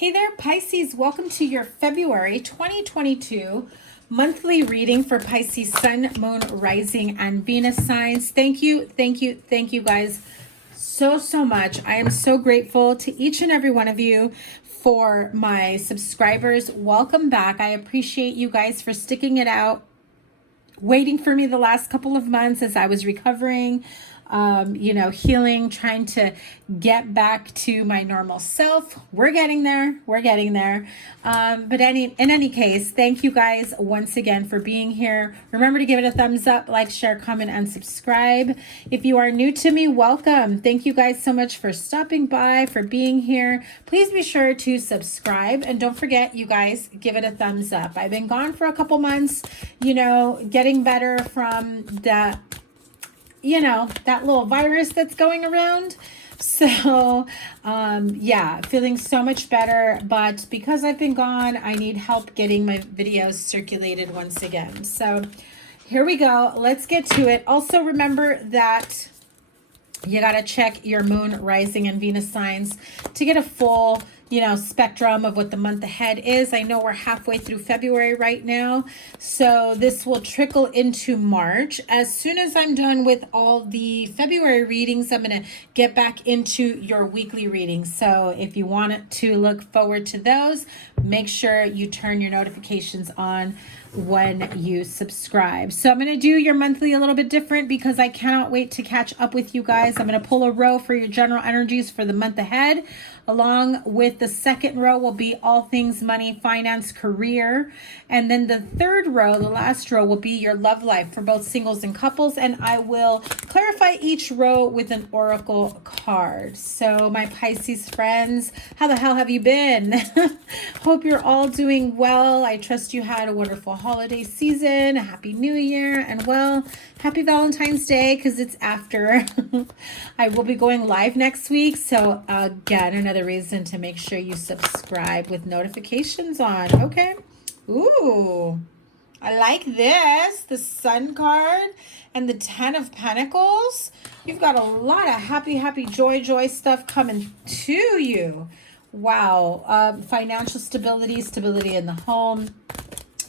Hey there, Pisces. Welcome to your February 2022 monthly reading for Pisces Sun, Moon, Rising, and Venus signs. Thank you guys so much. I am so grateful to each and every one of you. For my subscribers, welcome back. I appreciate you guys for sticking it out, waiting for me the last couple of months as I was recovering, healing, trying to get back to my normal self. We're getting there. But in any case, thank you guys once again for being here. Remember to give it a thumbs up, like, share, comment, and subscribe. If you are new to me, welcome. Thank you guys so much for stopping by, for being here. Please be sure to subscribe. And don't forget, you guys, give it a thumbs up. I've been gone for a couple months, getting better from that little virus that's going around. So, feeling so much better. But because I've been gone, I need help getting my videos circulated once again. So here we go. Let's get to it. Also, remember that you got to check your moon, rising, and Venus signs to get a full spectrum of what the month ahead is. I know we're halfway through February right now, so this will trickle into March. As soon as I'm done with all the February readings, I'm going to get back into your weekly readings. So if you want to look forward to those, make sure you turn your notifications on when you subscribe. So I'm going to do your monthly a little bit different because I cannot wait to catch up with you guys. I'm going to pull a row for your general energies for the month ahead. Along with the second row will be all things money, finance, career. And then the third row, the last row, will be your love life for both singles and couples. And I will clarify each row with an oracle card. So my Pisces friends, how the hell have you been? Hope you're all doing well. I trust you had a wonderful holiday season, a happy new year, and well, happy Valentine's Day because it's after. I will be going live next week. So again, another reason to make sure you subscribe with notifications on. Okay. Ooh, I like this. The Sun card and the 10 of Pentacles. You've got a lot of happy, joy stuff coming to you. Wow. Financial stability in the home.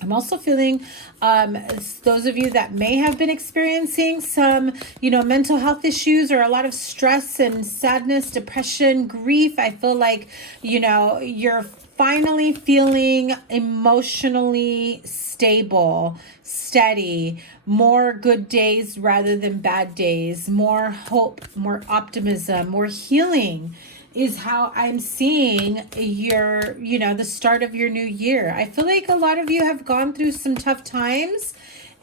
I'm also feeling those of you that may have been experiencing some, mental health issues or a lot of stress and sadness, depression, grief. I feel like, you're finally feeling emotionally stable, steady, more good days rather than bad days, more hope, more optimism, more healing is how I'm seeing your, the start of your new year. I feel like a lot of you have gone through some tough times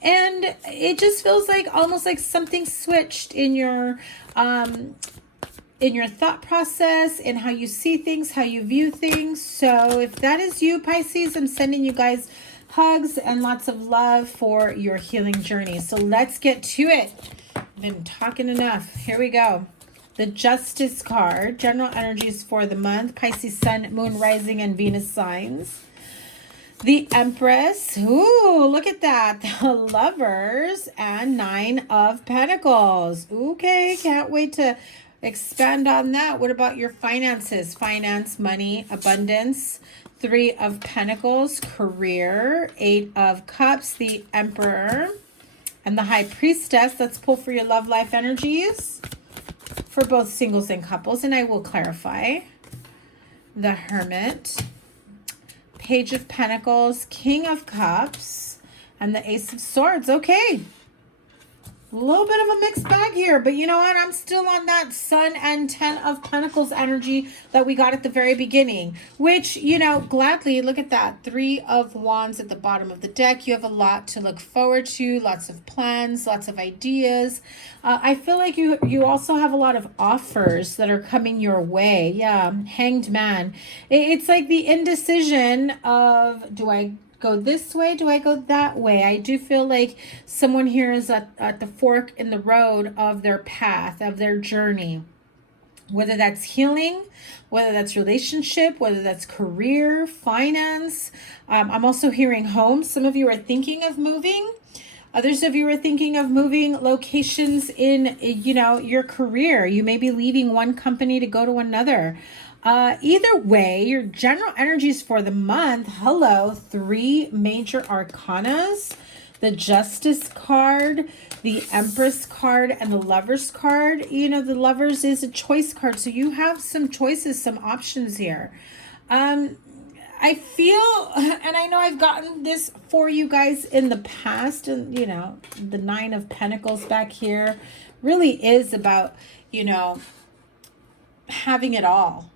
and it just feels like almost like something switched in your thought process and how you see things, how you view things. So if that is you, Pisces, I'm sending you guys hugs and lots of love for your healing journey. So let's get to it. I've been talking enough. Here we go. The Justice card, general energies for the month, Pisces, Sun, Moon, Rising, and Venus signs. The Empress, ooh, look at that. The Lovers, and 9 of Pentacles. Okay, can't wait to expand on that. What about your finances? Finance, money, abundance. 3 of Pentacles, career. 8 of Cups, the Emperor, and the High Priestess. Let's pull for your love life energies for both singles and couples, and I will clarify. The Hermit, Page of Pentacles, King of Cups, and the Ace of Swords. Okay. A little bit of a mixed bag here, but you know what? I'm still on that Sun and 10 of Pentacles energy that we got at the very beginning, which, gladly, look at that. 3 of Wands at the bottom of the deck. You have a lot to look forward to, lots of plans, lots of ideas. I feel like you also have a lot of offers that are coming your way. Yeah, Hanged Man. It's like the indecision of, do I go this way? Do I go that way? I do feel like someone here is at the fork in the road of their path, of their journey. Whether that's healing, whether that's relationship, whether that's career, finance. I'm also hearing home. Some of you are thinking of moving. Others of you are thinking of moving locations in, your career. You may be leaving one company to go to another. Either way, your general energies for the month, hello, 3 major arcanas, the Justice card, the Empress card, and the Lovers card. You know, the Lovers is a choice card, so you have some choices, some options here. I feel, and I know I've gotten this for you guys in the past, and, you know, the 9 of Pentacles back here really is about, you know, having it all.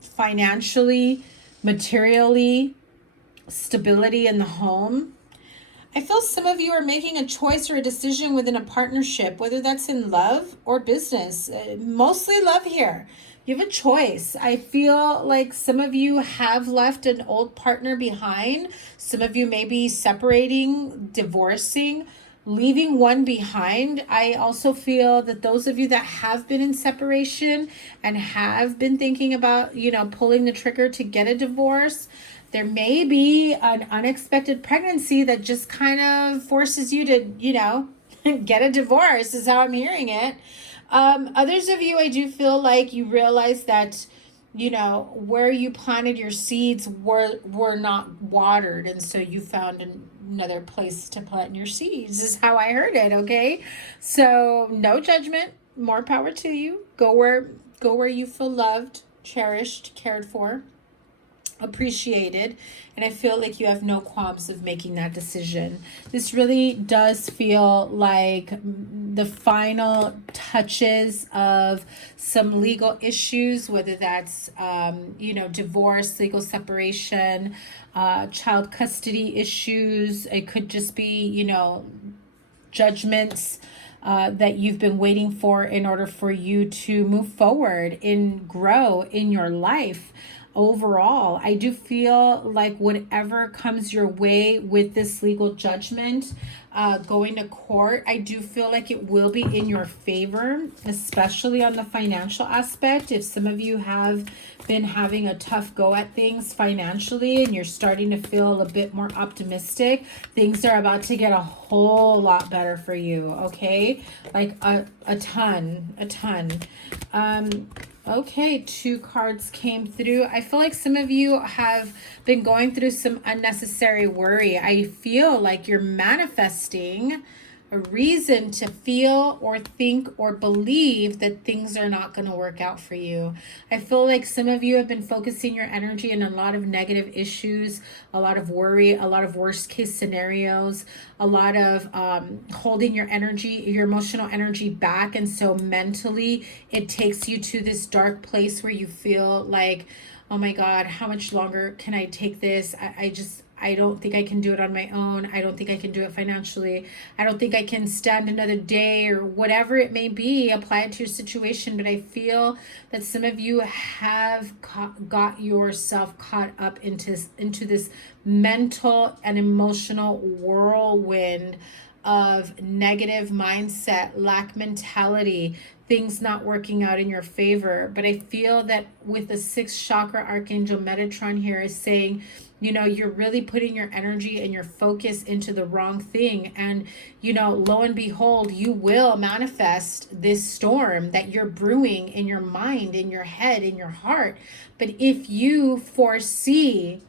Financially, materially, stability in the home. I feel some of you are making a choice or a decision within a partnership, whether that's in love or business. Mostly love here. You have a choice. I feel like some of you have left an old partner behind. Some of you may be separating, divorcing, leaving one behind. I also feel that those of you that have been in separation and have been thinking about, you know, pulling the trigger to get a divorce, there may be an unexpected pregnancy that just kind of forces you to, you know, get a divorce, is how I'm hearing it. Others of you, I do feel like you realize that, you know, where you planted your seeds were not watered, and so you found another place to plant your seeds, is how I heard it. Okay, so no judgment, more power to you. Go where you feel loved, cherished, cared for, appreciated, and I feel like you have no qualms of making that decision. This really does feel like the final touches of some legal issues, whether that's you know, divorce, legal separation, child custody issues. It could just be, you know, judgments that you've been waiting for in order for you to move forward and grow in your life. Overall, I do feel like whatever comes your way with this legal judgment, going to court, I do feel like it will be in your favor, especially on the financial aspect. If some of you have been having a tough go at things financially and you're starting to feel a bit more optimistic, things are about to get a whole lot better for you, okay? Like a ton. Okay, 2 cards came through. I feel like some of you have been going through some unnecessary worry. I feel like you're manifesting a reason to feel or think or believe that things are not going to work out for you. I feel like some of you have been focusing your energy on a lot of negative issues, a lot of worry, a lot of worst case scenarios, a lot of holding your energy, your emotional energy back. And so mentally, it takes you to this dark place where you feel like, oh my God, how much longer can I take this? I don't think I can do it on my own. I don't think I can do it financially. I don't think I can stand another day, or whatever it may be. Apply it to your situation. But I feel that some of you have got yourself caught up into this mental and emotional whirlwind of negative mindset, lack mentality, things not working out in your favor. But I feel that with the 6th chakra Archangel Metatron here is saying, you know, you're really putting your energy and your focus into the wrong thing. And, you know, lo and behold, you will manifest this storm that you're brewing in your mind, in your head, in your heart. But if you foresee,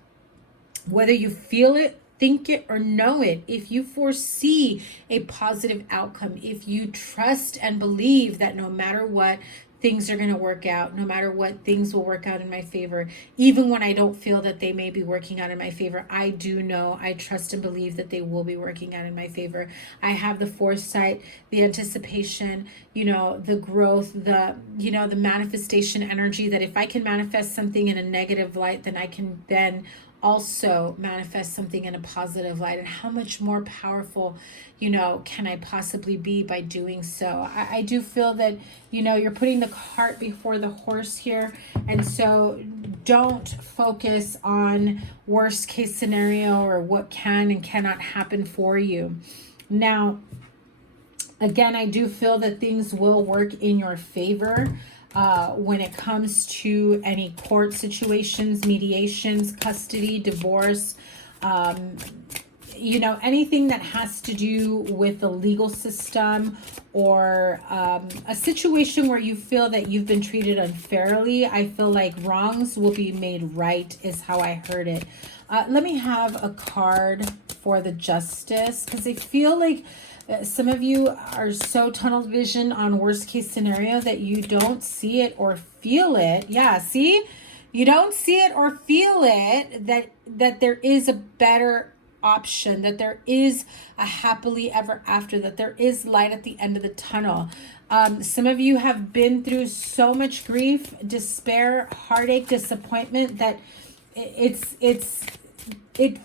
whether you feel it, think it, or know it, if you foresee a positive outcome, if you trust and believe that no matter what, things are going to work out, no matter what, things will work out in my favor. Even when I don't feel that they may be working out in my favor, I do know, I trust and believe that they will be working out in my favor. I have the foresight, the anticipation, you know, the growth, the, you know, the manifestation energy that if I can manifest something in a negative light, then I can then also manifest something in a positive light. And how much more powerful, you know, can I possibly be by doing so? I do feel that, you know, you're putting the cart before the horse here. And so don't focus on worst case scenario or what can and cannot happen for you. Now, again, I do feel that things will work in your favor. When it comes to any court situations, mediations, custody, divorce, you know, anything that has to do with the legal system or a situation where you feel that you've been treated unfairly. I feel like wrongs will be made right is how I heard it. Let me have a card for the Justice, because I feel like some of you are so tunnel vision on worst case scenario that you don't see it or feel it. Yeah, see? You don't see it or feel it, that there is a better option, that there is a happily ever after, that there is light at the end of the tunnel. Some of you have been through so much grief, despair, heartache, disappointment that it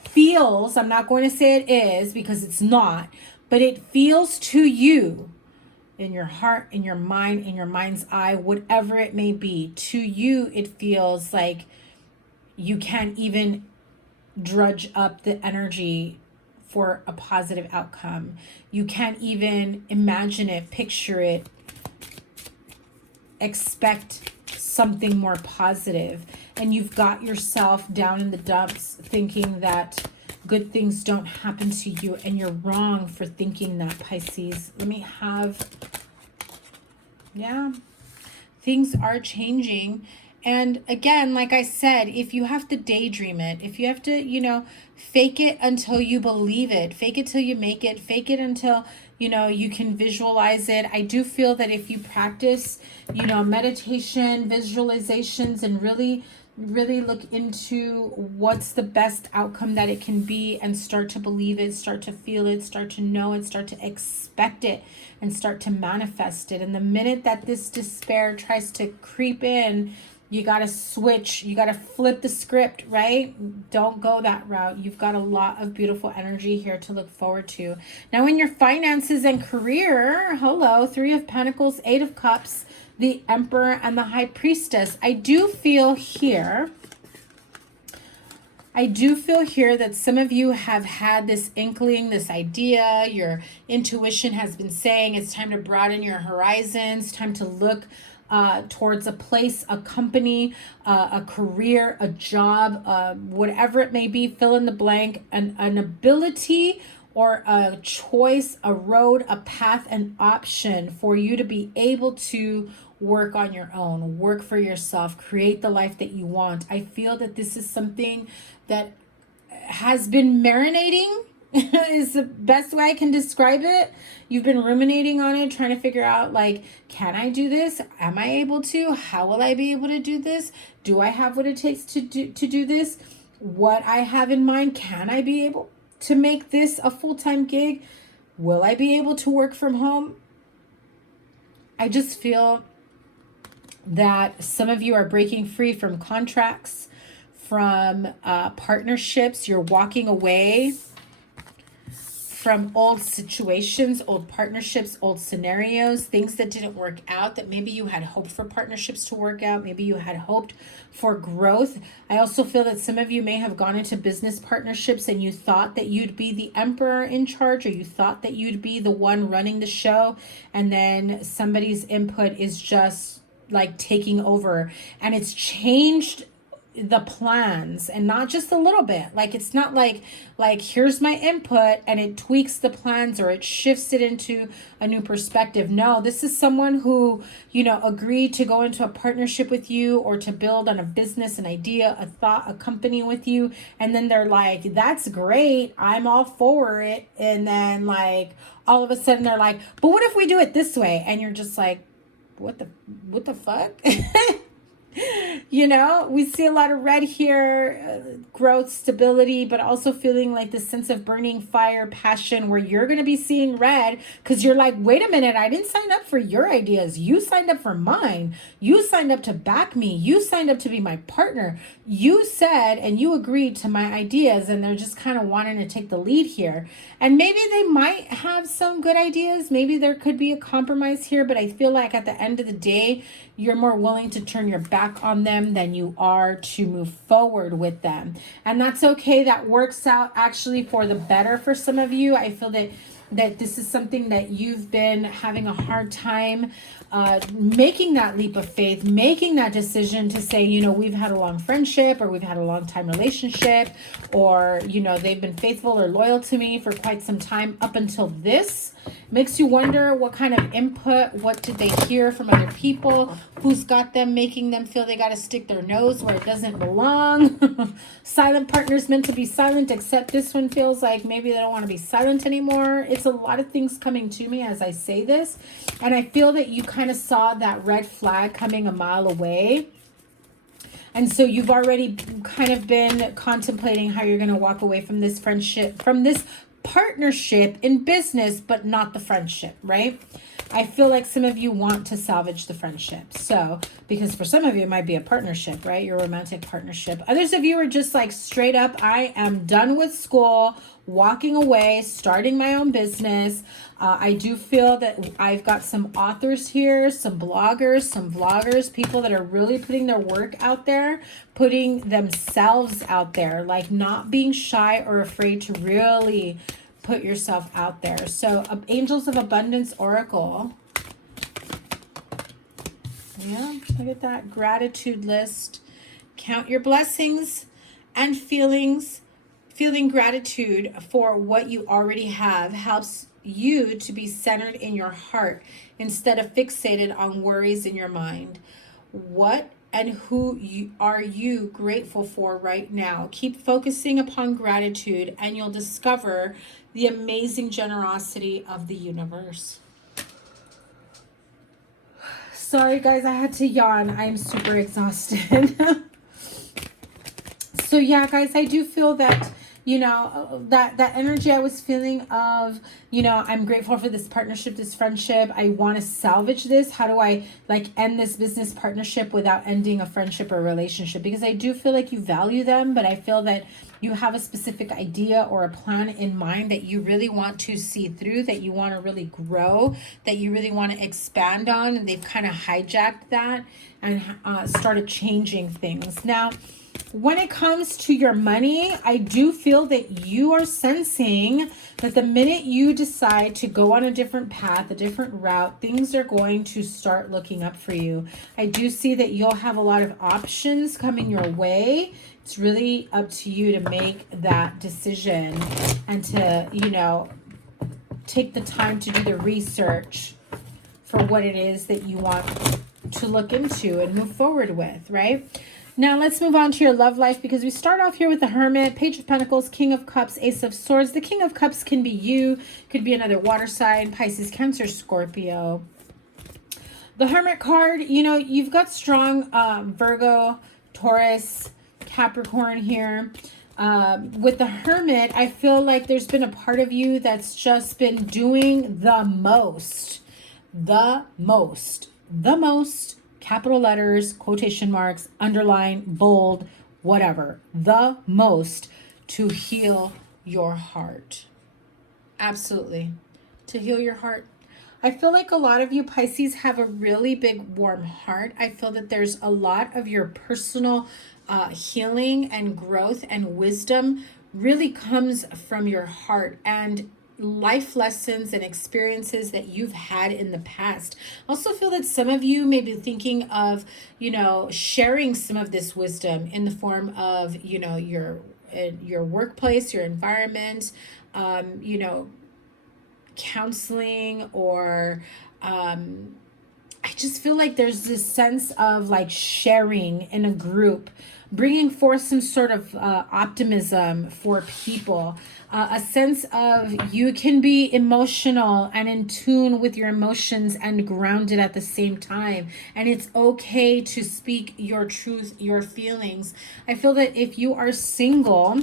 feels, I'm not going to say it is because it's not, but it feels to you in your heart, in your mind, in your mind's eye, whatever it may be, to you, it feels like you can't even drudge up the energy for a positive outcome. You can't even imagine it, picture it, expect something more positive. And you've got yourself down in the dumps thinking that good things don't happen to you, and you're wrong for thinking that, Pisces. Let me have, yeah, things are changing. And again, like I said, if you have to daydream it, if you have to, you know, fake it until you believe it, fake it till you make it, fake it until, you know, you can visualize it. I do feel that if you practice, you know, meditation, visualizations, and really look into what's the best outcome that it can be, and start to believe it, start to feel it, start to know it, start to expect it, and start to manifest it. And the minute that this despair tries to creep in, you got to switch, you got to flip the script, right? Don't go that route. You've got a lot of beautiful energy here to look forward to. Now in your finances and career, hello, 3 of Pentacles, 8 of Cups, the Emperor, and the High Priestess. I do feel here that some of you have had this inkling, this idea, your intuition has been saying it's time to broaden your horizons, time to look towards a place, a company, a career, a job, whatever it may be, fill in the blank, an ability or a choice, a road, a path, an option for you to be able to work on your own, work for yourself, create the life that you want. I feel that this is something that has been marinating is the best way I can describe it. You've been ruminating on it, trying to figure out, like, can I do this? Am I able to? How will I be able to do this? Do I have what it takes to do this? What I have in mind, can I be able to make this a full-time gig? Will I be able to work from home? I just feel that some of you are breaking free from contracts, from partnerships. You're walking away from old situations, old partnerships, old scenarios, things that didn't work out, that maybe you had hoped for partnerships to work out. Maybe you had hoped for growth. I also feel that some of you may have gone into business partnerships and you thought that you'd be the emperor in charge, or you thought that you'd be the one running the show, and then somebody's input is just like taking over, and it's changed the plans, and not just a little bit. Like, it's not like here's my input and it tweaks the plans or it shifts it into a new perspective. No, this is someone who, you know, agreed to go into a partnership with you, or to build on a business, an idea, a thought, a company with you, and then they're like, that's great, I'm all for it, and then like all of a sudden they're like, but what if we do it this way? And you're just like, what the fuck? You know, we see a lot of red here, growth, stability, but also feeling like this sense of burning fire, passion, where you're going to be seeing red because you're like, wait a minute, I didn't sign up for your ideas. You signed up for mine. You signed up to back me. You signed up to be my partner. You said and you agreed to my ideas, and they're just kind of wanting to take the lead here. And maybe they might have some good ideas. Maybe there could be a compromise here, but I feel like at the end of the day, you're more willing to turn your back on them than you are to move forward with them. And that's okay. That works out actually for the better for some of you. I feel that that this is something that you've been having a hard time making that leap of faith, making that decision to say, you know, we've had a long friendship, or we've had a long time relationship, or, you know, they've been faithful or loyal to me for quite some time up until this. Makes you wonder what kind of input, what did they hear from other people, who's got them making them feel they got to stick their nose where it doesn't belong. Silent partners meant to be silent, except this one feels like maybe they don't want to be silent anymore. It's a lot of things coming to me as I say this, and I feel that you kind of saw that red flag coming a mile away. And so you've already kind of been contemplating how you're going to walk away from this friendship, from this partnership in business, but not the friendship, right? I feel like some of you want to salvage the friendship. So, because for some of you, it might be a partnership, right? Your romantic partnership. Others of you are just like straight up, I am done with school, walking away, starting my own business. I do feel that I've got some authors here, some bloggers, some vloggers, people that are really putting their work out there, putting themselves out there, like not being shy or afraid to really put yourself out there. So Angels of Abundance Oracle. Yeah, look at that gratitude list. Count your blessings and feelings. Feeling gratitude for what you already have helps you to be centered in your heart instead of fixated on worries in your mind. What and who are you grateful for right now? Keep focusing upon gratitude and you'll discover the amazing generosity of the universe. Sorry guys, I had to yawn. I'm super exhausted. So yeah, guys, I do feel that, you know, that energy I was feeling of, you know, I'm grateful for this partnership, this friendship. I want to salvage this. How do I like end this business partnership without ending a friendship or relationship? Because I do feel like you value them, but I feel that you have a specific idea or a plan in mind that you really want to see through, that you want to really grow, that you really want to expand on. And they've kind of hijacked that and started changing things. Now, when it comes to your money, I do feel that you are sensing that the minute you decide to go on a different path, a different route, things are going to start looking up for you. I do see that you'll have a lot of options coming your way. It's really up to you to make that decision and to, you know, take the time to do the research for what it is that you want to look into and move forward with, right? Now, let's move on to your love life, because we start off here with the Hermit, Page of Pentacles, King of Cups, Ace of Swords. The King of Cups can be you, could be another water sign, Pisces, Cancer, Scorpio. The Hermit card, you know, you've got strong Virgo, Taurus, Capricorn here. With the Hermit, I feel like there's been a part of you that's just been doing the most, capital letters, quotation marks, underline, bold, whatever, the most to heal your heart. Absolutely. To heal your heart. I feel like a lot of you Pisces have a really big warm heart. I feel that there's a lot of your personal healing and growth and wisdom really comes from your heart and life lessons and experiences that you've had in the past. I also feel that some of you may be thinking of, you know, sharing some of this wisdom in the form of, you know, your workplace, your environment, you know, counseling, or I just feel like there's this sense of like sharing in a group, bringing forth some sort of optimism for people, a sense of you can be emotional and in tune with your emotions and grounded at the same time. And it's okay to speak your truth, your feelings. I feel that if you are single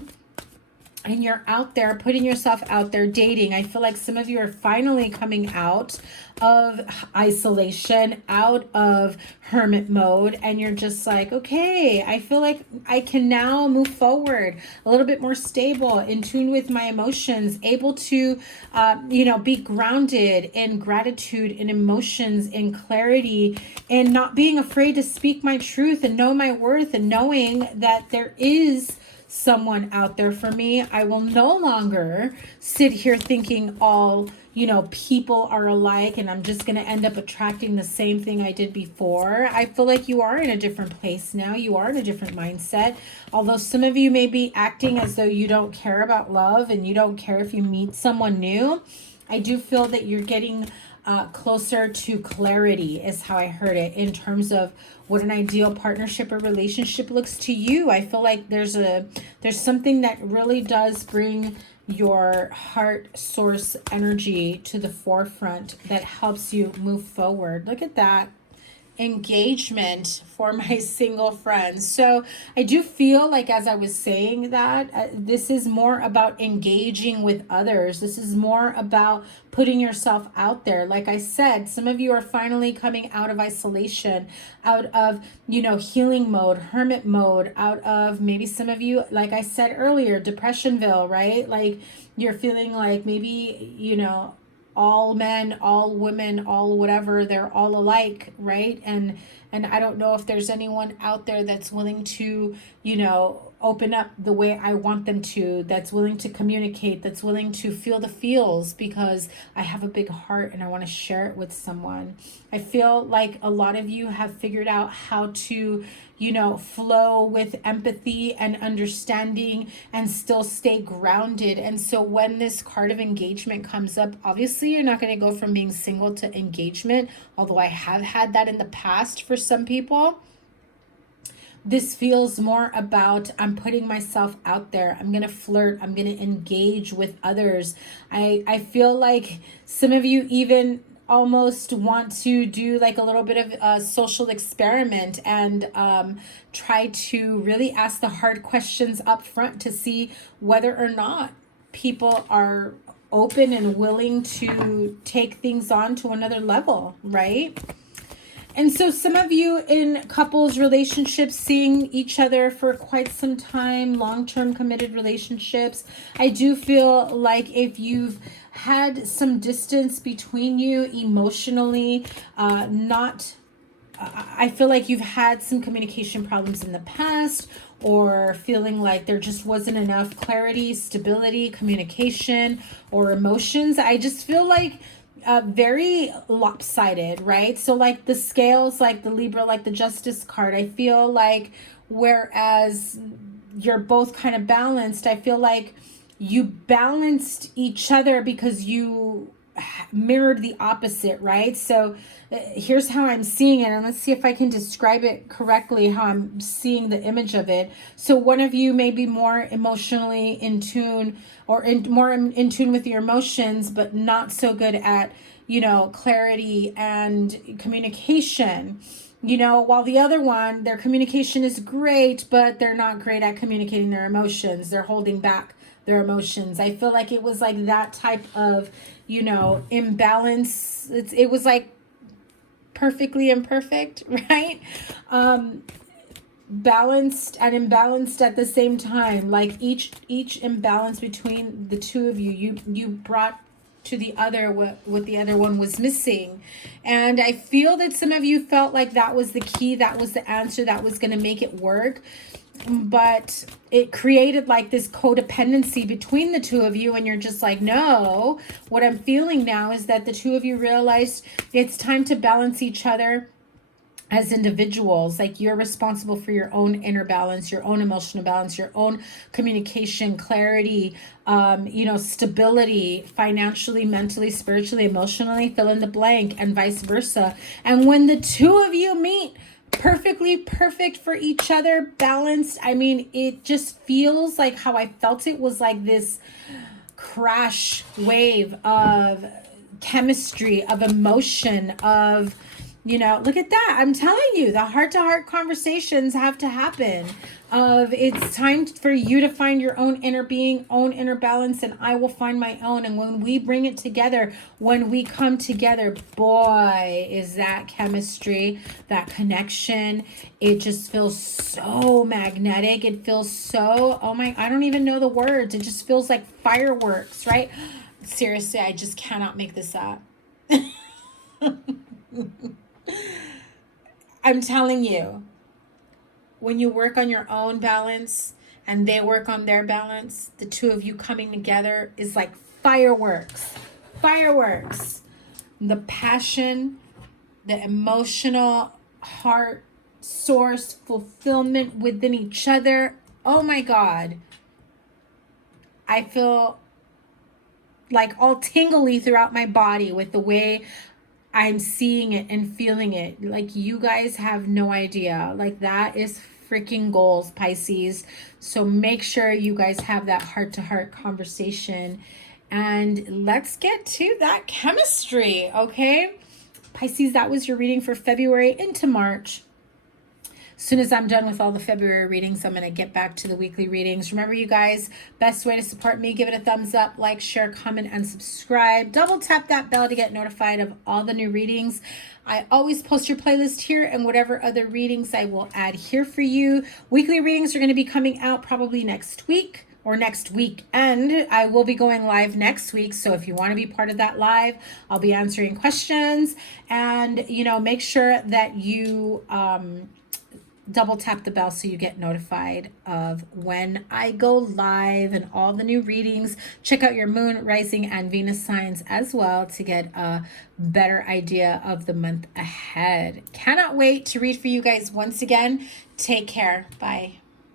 and you're out there, putting yourself out there, dating, I feel like some of you are finally coming out of isolation, out of hermit mode, and you're just like, okay, I feel like I can now move forward, a little bit more stable, in tune with my emotions, able to, you know, be grounded in gratitude, in emotions, in clarity, and not being afraid to speak my truth and know my worth, and knowing that there is someone out there for me. I will no longer sit here thinking all, you know, people are alike and I'm just going to end up attracting the same thing I did before. I feel like you are in a different place now. You are in a different mindset. Although some of you may be acting as though you don't care about love and you don't care if you meet someone new, I do feel that you're getting closer to clarity, is how I heard it, in terms of what an ideal partnership or relationship looks to you. I feel like there's something that really does bring your heart source energy to the forefront that helps you move forward. Look at that. Engagement for my single friends. So I do feel like, as I was saying that, this is more about engaging with others. This is more about putting yourself out there. Like I said, some of you are finally coming out of isolation, out of, you know, healing mode, hermit mode, out of maybe some of you, like I said earlier, Depressionville, right? Like you're feeling like maybe, you know, all men, all women, all whatever, they're all alike, right? And I don't know if there's anyone out there that's willing to, you know, open up the way I want them to, that's willing to communicate, that's willing to feel the feels, because I have a big heart and I want to share it with someone. I feel like a lot of you have figured out how to, you know, flow with empathy and understanding and still stay grounded. And so when this card of engagement comes up, obviously you're not going to go from being single to engagement, although I have had that in the past for some people. This feels more about, I'm putting myself out there. I'm going to flirt. I'm going to engage with others. I feel like some of you even almost want to do like a little bit of a social experiment and try to really ask the hard questions up front to see whether or not people are open and willing to take things on to another level, right? And so some of you in couples relationships, seeing each other for quite some time, long-term committed relationships, I do feel like if you've had some distance between you emotionally, I feel like you've had some communication problems in the past, or feeling like there just wasn't enough clarity, stability, communication, or emotions. I just feel like very lopsided, right? So like the scales, like the Libra, like the Justice card, I feel like whereas you're both kind of balanced, I feel like you balanced each other because you mirrored the opposite, right? So here's how I'm seeing it, and let's see if I can describe it correctly, how I'm seeing the image of it. So one of you may be more emotionally in tune, or more in tune with your emotions, but not so good at, you know, clarity and communication. You know, while the other one, their communication is great, but they're not great at communicating their emotions. They're holding back their emotions. I feel like it was like that type of, you know, imbalance. It was like perfectly imperfect, right? Balanced and imbalanced at the same time. Like each imbalance between the two of you brought to the other what the other one was missing. And I feel that some of you felt like that was the key, that was the answer, that was going to make it work. But it created like this codependency between the two of you, and you're just like, no, what I'm feeling now is that the two of you realized it's time to balance each other as individuals. Like you're responsible for your own inner balance, your own emotional balance, your own communication, clarity, you know, stability, financially, mentally, spiritually, emotionally, fill in the blank, and vice versa. And when the two of you meet, perfectly perfect for each other, balanced, I mean, it just feels like how I felt it was like this crash wave of chemistry, of emotion, of, you know, look at that. I'm telling you, the heart-to-heart conversations have to happen. It's time for you to find your own inner being, own inner balance, and I will find my own. And when we bring it together, when we come together, boy, is that chemistry, that connection. It just feels so magnetic. It feels so, oh my, I don't even know the words. It just feels like fireworks, right? Seriously, I just cannot make this up. I'm telling you, when you work on your own balance and they work on their balance, the two of you coming together is like fireworks. Fireworks. The passion, the emotional heart source fulfillment within each other. Oh my God. I feel like all tingly throughout my body with the way I'm seeing it and feeling it. Like, you guys have no idea. Like, that is freaking goals, Pisces. So make sure you guys have that heart-to-heart conversation. And let's get to that chemistry, okay? Pisces, that was your reading for February into March. As soon as I'm done with all the February readings, I'm going to get back to the weekly readings. Remember, you guys, best way to support me, give it a thumbs up, like, share, comment, and subscribe. Double tap that bell to get notified of all the new readings. I always post your playlist here and whatever other readings I will add here for you. Weekly readings are going to be coming out probably next week or next weekend. I will be going live next week. So if you want to be part of that live, I'll be answering questions. And, you know, make sure that you double tap the bell so you get notified of when I go live and all the new readings. Check out your moon, rising, and Venus signs as well to get a better idea of the month ahead. Cannot wait to read for you guys once again. Take care. Bye.